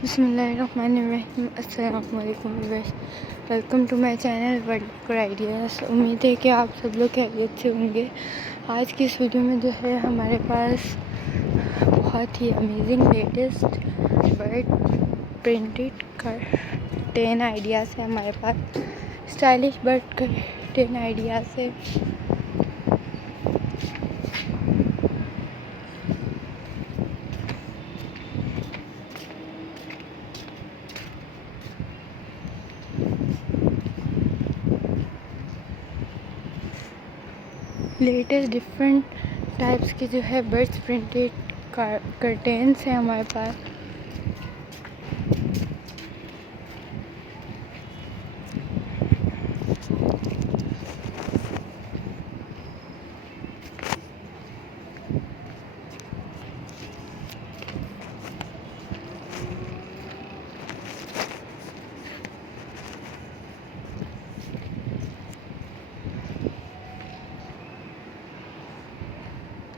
बिस्मिल्लाहिर्रहमानिर्रहीम। अस्सलाम वालेकुम viewers, welcome to my channel world ideas. उम्मीद है कि आप सब लोग खैरियत से होंगे। आज की इस वीडियो में जो है हमारे पास बहुत ही amazing latest bird printed curtain ideas है। हमारे पास स्टाइलिश बर्ड कर्टेन आइडियाज़ है। लेटेस्ट डिफरेंट टाइप्स के जो है बर्ड्स प्रिंटेड कर्टेन्स हैं हमारे पास।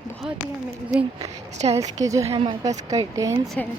बहुत ही अमेजिंग स्टाइल्स के जो है हमारे पास कर्टेन्स हैं।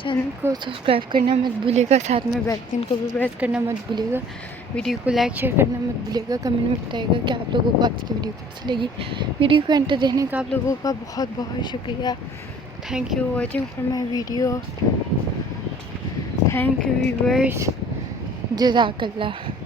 चैनल को सब्सक्राइब करना मत भूलिएगा, साथ में बेल आइकन को भी प्रेस करना मत भूलिएगा। वीडियो को लाइक शेयर करना मत भूलिएगा। कमेंट में बताइएगा कि आप लोगों को आज की वीडियो कैसी लगी। वीडियो को एंटर देखने का आप लोगों का बहुत बहुत शुक्रिया। Thank you watching for my video. Thank you viewers. जज़ाकल्लाह।